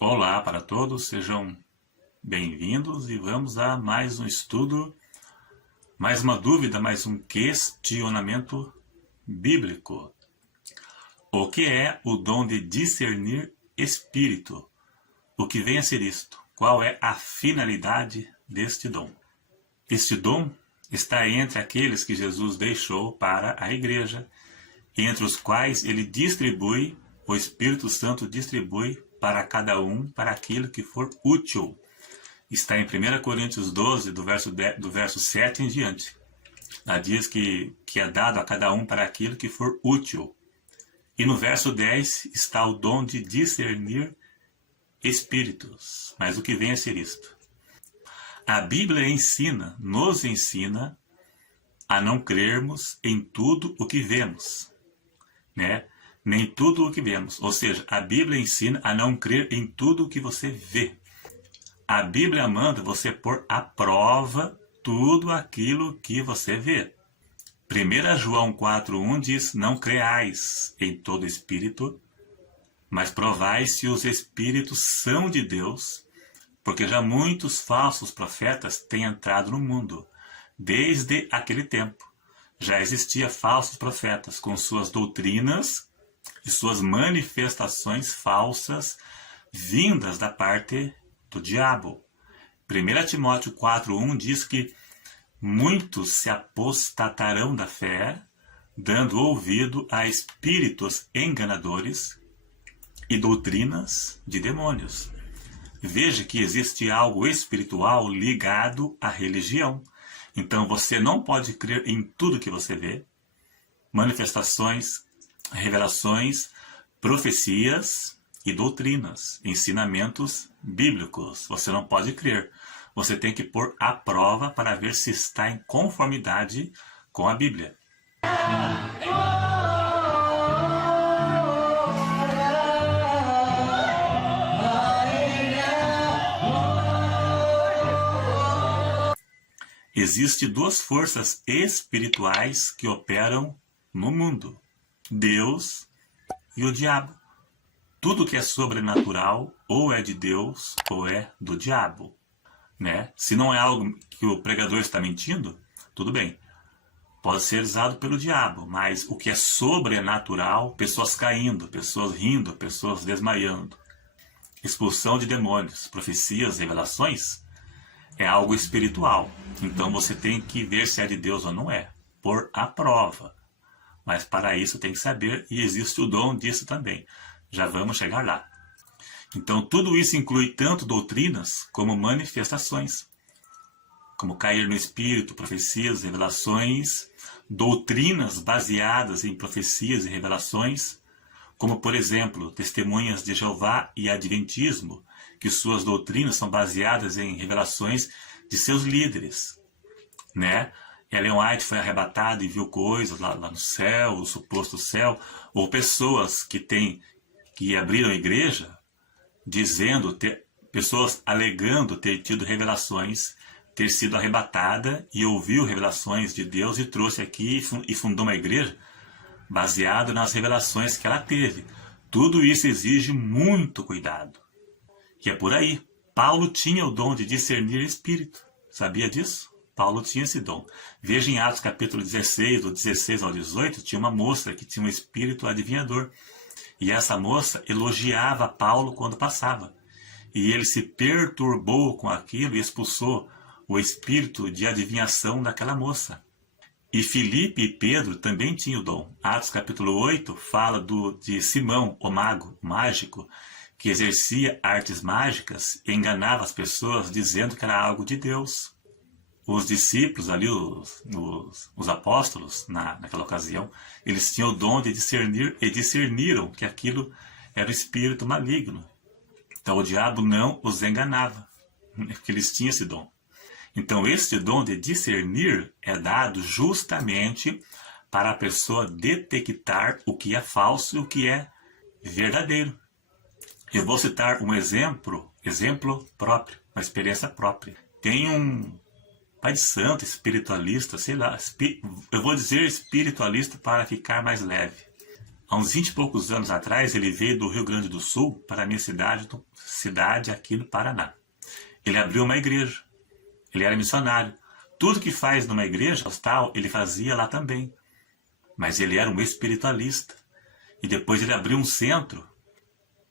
Olá para todos, sejam bem-vindos e vamos a mais um estudo, mais uma dúvida, mais um questionamento bíblico. O que é o dom de discernir espírito? O que vem a ser isto? Qual é a finalidade deste dom? Este dom está entre aqueles que Jesus deixou para a igreja, entre os quais ele distribui, o Espírito Santo distribui para cada um, para aquilo que for útil. Está em 1 Coríntios 12, do verso 7 em diante. Lá diz que é dado a cada um para aquilo que for útil. E no verso 10 está o dom de discernir espíritos. Mas o que vem a ser isto? A Bíblia nos ensina a não crermos em tudo o que vemos, né? Nem tudo o que vemos. Ou seja, a Bíblia ensina a não crer em tudo o que você vê. A Bíblia manda você pôr à prova tudo aquilo que você vê. 1 João 4,1 diz: não creais em todo espírito, mas provai se os espíritos são de Deus, porque já muitos falsos profetas têm entrado no mundo. Desde aquele tempo já existia falsos profetas com suas doutrinas e suas manifestações falsas vindas da parte do diabo. 1 Timóteo 4,1 diz que muitos se apostatarão da fé, dando ouvido a espíritos enganadores e doutrinas de demônios. Veja que existe algo espiritual ligado à religião. Então você não pode crer em tudo que você vê. Manifestações, revelações, profecias e doutrinas, ensinamentos bíblicos. Você não pode crer. Você tem que pôr à prova para ver se está em conformidade com a Bíblia. Existem duas forças espirituais que operam no mundo: Deus e o diabo. Tudo que é sobrenatural ou é de Deus ou é do diabo, né? Se não é algo que o pregador está mentindo, tudo bem. Pode ser usado pelo diabo, mas o que é sobrenatural, pessoas caindo, pessoas rindo, pessoas desmaiando, expulsão de demônios, profecias, revelações, é algo espiritual. Então você tem que ver se é de Deus ou não é, por à prova. Mas para isso tem que saber, e existe o dom disso também. Já vamos chegar lá. Então tudo isso inclui tanto doutrinas como manifestações, como cair no espírito, profecias, revelações, doutrinas baseadas em profecias e revelações, como por exemplo, testemunhas de Jeová e adventismo, que suas doutrinas são baseadas em revelações de seus líderes, né? Ellen White foi arrebatada e viu coisas lá no céu, o suposto céu, ou pessoas que abriram a igreja, pessoas alegando ter tido revelações, ter sido arrebatada e ouviu revelações de Deus e trouxe aqui e fundou uma igreja baseado nas revelações que ela teve. Tudo isso exige muito cuidado. E é por aí. Paulo tinha o dom de discernir espírito. Sabia disso? Paulo tinha esse dom. Veja em Atos capítulo 16, do 16 ao 18, tinha uma moça que tinha um espírito adivinhador. E essa moça elogiava Paulo quando passava. E ele se perturbou com aquilo e expulsou o espírito de adivinhação daquela moça. E Filipe e Pedro também tinham o dom. Atos capítulo 8 fala de Simão, o mago, mágico, que exercia artes mágicas e enganava as pessoas dizendo que era algo de Deus. Os discípulos ali, os apóstolos, naquela ocasião, eles tinham o dom de discernir e discerniram que aquilo era o espírito maligno. Então o diabo não os enganava, porque eles tinham esse dom. Então este dom de discernir é dado justamente para a pessoa detectar o que é falso e o que é verdadeiro. Eu vou citar um exemplo próprio, uma experiência própria. Tem um pai de santo, espiritualista, sei lá, eu vou dizer espiritualista para ficar mais leve. Há uns 20 e poucos anos atrás, ele veio do Rio Grande do Sul para a minha cidade aqui no Paraná. Ele abriu uma igreja. Ele era missionário. Tudo que faz numa igreja hostal, ele fazia lá também. Mas ele era um espiritualista. E depois ele abriu um centro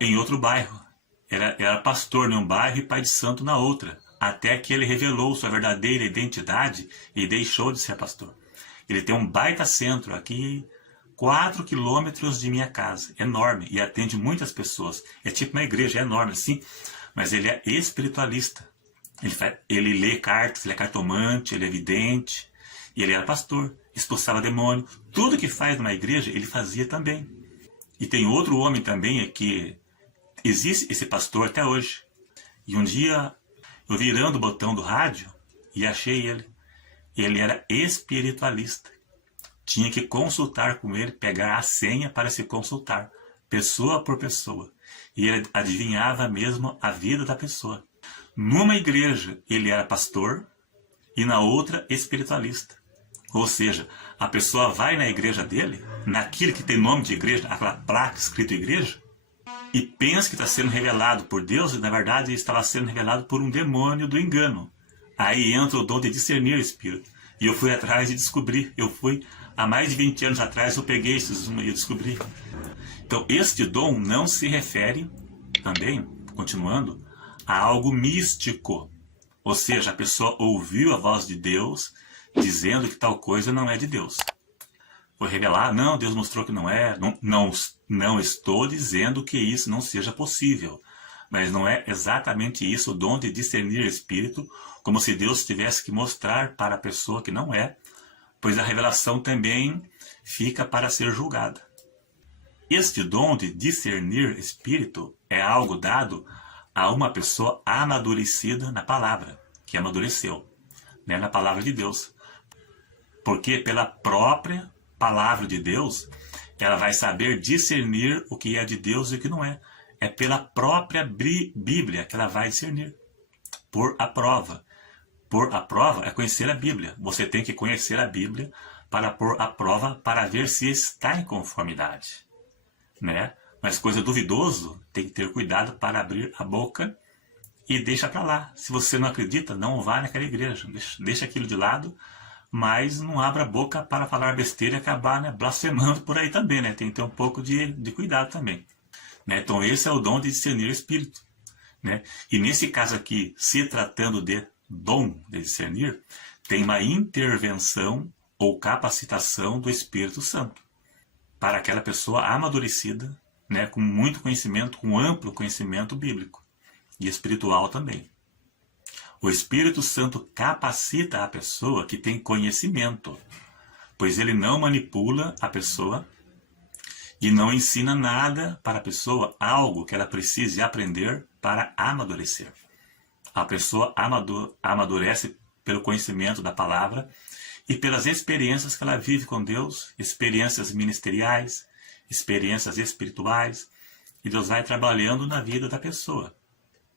em outro bairro. Era pastor em um bairro e pai de santo na outra. Até que ele revelou sua verdadeira identidade e deixou de ser pastor. Ele tem um baita centro aqui, 4 quilômetros de minha casa. Enorme. E atende muitas pessoas. É tipo uma igreja, é enorme assim. Mas ele é espiritualista. Ele lê cartas, ele é cartomante, ele é vidente. E ele era pastor. Expulsava demônio. Tudo que faz numa igreja, ele fazia também. E tem outro homem também que existe esse pastor até hoje. E um dia, eu virando o botão do rádio e achei ele. Ele era espiritualista. Tinha que consultar com ele, pegar a senha para se consultar, pessoa por pessoa. E ele adivinhava mesmo a vida da pessoa. Numa igreja, ele era pastor e na outra, espiritualista. Ou seja, a pessoa vai na igreja dele, naquilo que tem nome de igreja, aquela placa escrito igreja, e pensa que está sendo revelado por Deus, e na verdade estava sendo revelado por um demônio do engano. Aí entra o dom de discernir o espírito. E eu fui atrás e descobri. Há mais de 20 anos atrás, eu peguei esses e eu descobri. Então, este dom não se refere, também, continuando, a algo místico. Ou seja, a pessoa ouviu a voz de Deus dizendo que tal coisa não é de Deus. Foi revelar, não, Deus mostrou que não é. Não estou dizendo que isso não seja possível. Mas não é exatamente isso o dom de discernir espírito, como se Deus tivesse que mostrar para a pessoa que não é, pois a revelação também fica para ser julgada. Este dom de discernir espírito é algo dado a uma pessoa amadurecida na palavra, que amadureceu, né, na palavra de Deus. Porque pela própria palavra de Deus, ela vai saber discernir o que é de Deus e o que não é. É pela própria Bíblia que ela vai discernir. Por a prova. Por a prova é conhecer a Bíblia. Você tem que conhecer a Bíblia para pôr a prova para ver se está em conformidade. Né? Mas coisa duvidoso, tem que ter cuidado para abrir a boca e deixa para lá. Se você não acredita, não vá naquela igreja. Deixa aquilo de lado, mas não abra a boca para falar besteira e acabar, né, blasfemando por aí também. Né? Tem que ter um pouco de cuidado também. Né? Então esse é o dom de discernir o espírito. Né? E nesse caso aqui, se tratando de dom de discernir, tem uma intervenção ou capacitação do Espírito Santo para aquela pessoa amadurecida, né, com muito conhecimento, com amplo conhecimento bíblico e espiritual também. O Espírito Santo capacita a pessoa que tem conhecimento, pois ele não manipula a pessoa e não ensina nada para a pessoa, algo que ela precise aprender para amadurecer. A pessoa amadurece pelo conhecimento da palavra e pelas experiências que ela vive com Deus, experiências ministeriais, experiências espirituais, e Deus vai trabalhando na vida da pessoa.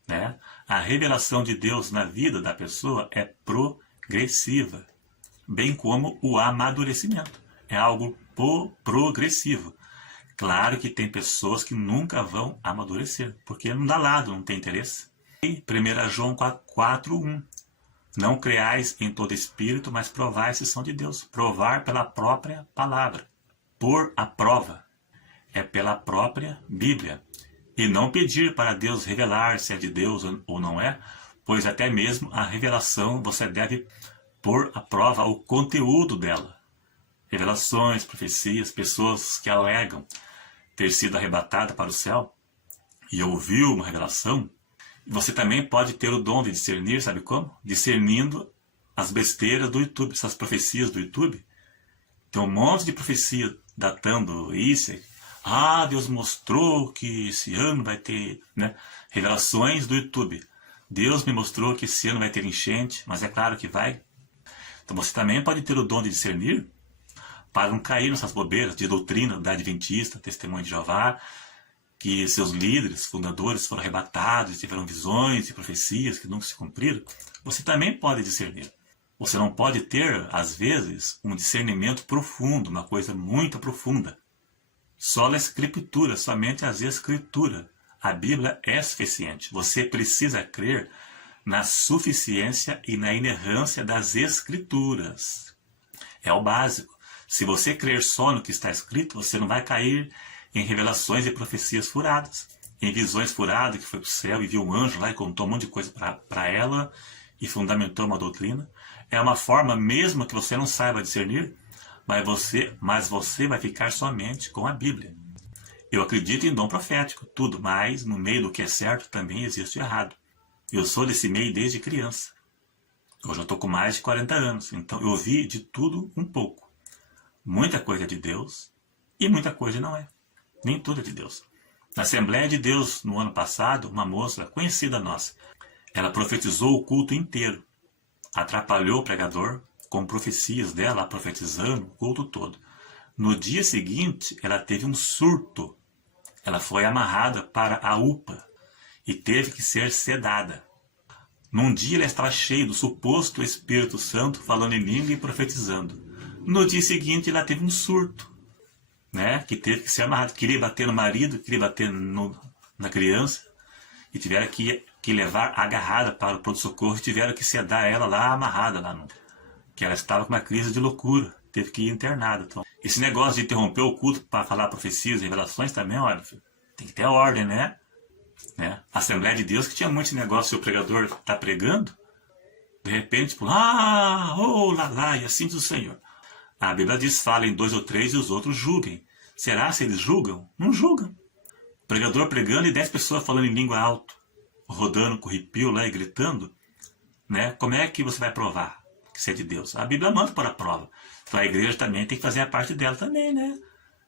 Né? A revelação de Deus na vida da pessoa é progressiva, bem como o amadurecimento. É algo progressivo. Claro que tem pessoas que nunca vão amadurecer, porque não dá lado, não tem interesse. E 1 João 4:1. Não creais em todo espírito, mas provai se são de Deus. Provar pela própria palavra. Por a prova. É pela própria Bíblia. E não pedir para Deus revelar se é de Deus ou não é, pois até mesmo a revelação você deve pôr à prova o conteúdo dela. Revelações, profecias, pessoas que alegam ter sido arrebatada para o céu e ouviu uma revelação. Você também pode ter o dom de discernir, sabe como? Discernindo as besteiras do YouTube, essas profecias do YouTube. Tem um monte de profecia datando isso. Deus mostrou que esse ano vai ter, né, revelações do YouTube. Deus me mostrou que esse ano vai ter enchente, mas é claro que vai. Então você também pode ter o dom de discernir para não cair nessas bobeiras de doutrina da Adventista, Testemunho de Jeová, que seus líderes, fundadores foram arrebatados, tiveram visões e profecias que nunca se cumpriram. Você também pode discernir. Você não pode ter, às vezes, um discernimento profundo, uma coisa muito profunda. Só a Escritura, somente as Escrituras. A Bíblia é suficiente. Você precisa crer na suficiência e na inerrância das Escrituras. É o básico. Se você crer só no que está escrito, você não vai cair em revelações e profecias furadas, em visões furadas, que foi para o céu e viu um anjo lá e contou um monte de coisa para ela e fundamentou uma doutrina. É uma forma, mesmo que você não saiba discernir, mas você vai ficar somente com a Bíblia. Eu acredito em dom profético, tudo, mas no meio do que é certo também existe o errado. Eu sou desse meio desde criança. Hoje eu estou com mais de 40 anos, então eu vi de tudo um pouco. Muita coisa é de Deus e muita coisa não é. Nem tudo é de Deus. Na Assembleia de Deus, no ano passado, uma moça conhecida nossa, ela profetizou o culto inteiro. Atrapalhou o pregador com profecias dela, profetizando o culto todo. No dia seguinte, ela teve um surto. Ela foi amarrada para a UPA e teve que ser sedada. Num dia ela estava cheia do suposto Espírito Santo, falando em língua e profetizando. No dia seguinte ela teve um surto, né? Que teve que ser amarrada. Queria bater no marido, queria bater na criança e tiveram que levar agarrada para o pronto-socorro e tiveram que sedar ela lá amarrada, que ela estava com uma crise de loucura, teve que ir internada. Então, esse negócio de interromper o culto para falar profecias e revelações também, olha, tem que ter ordem, né? A Assembleia de Deus, que tinha muito negócio, se o pregador está pregando, de repente, tipo, lá, e assim diz o Senhor. A Bíblia diz, falem 2 ou 3 e os outros julguem. Será se eles julgam? Não julgam. O pregador pregando e 10 pessoas falando em língua alto, rodando com ripio lá e gritando, né? Como é que você vai provar que isso é de Deus? A Bíblia manda para a prova. Então a igreja também tem que fazer a parte dela também, né?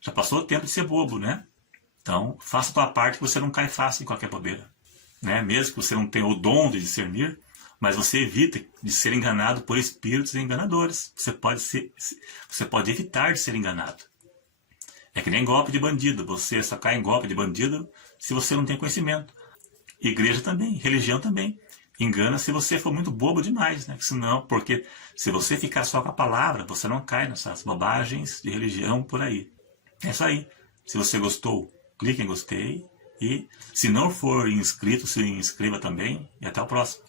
Já passou o tempo de ser bobo, né? Então, faça a tua parte que você não cai fácil em qualquer bobeira. Né? Mesmo que você não tenha o dom de discernir, mas você evita de ser enganado por espíritos enganadores. Você pode evitar de ser enganado. É que nem golpe de bandido. Você só cai em golpe de bandido se você não tem conhecimento. Igreja também, religião também. Engana se você for muito bobo demais, né? Senão, porque se você ficar só com a palavra, você não cai nessas bobagens de religião por aí. É isso aí. Se você gostou, clique em gostei. E se não for inscrito, se inscreva também. E até o próximo.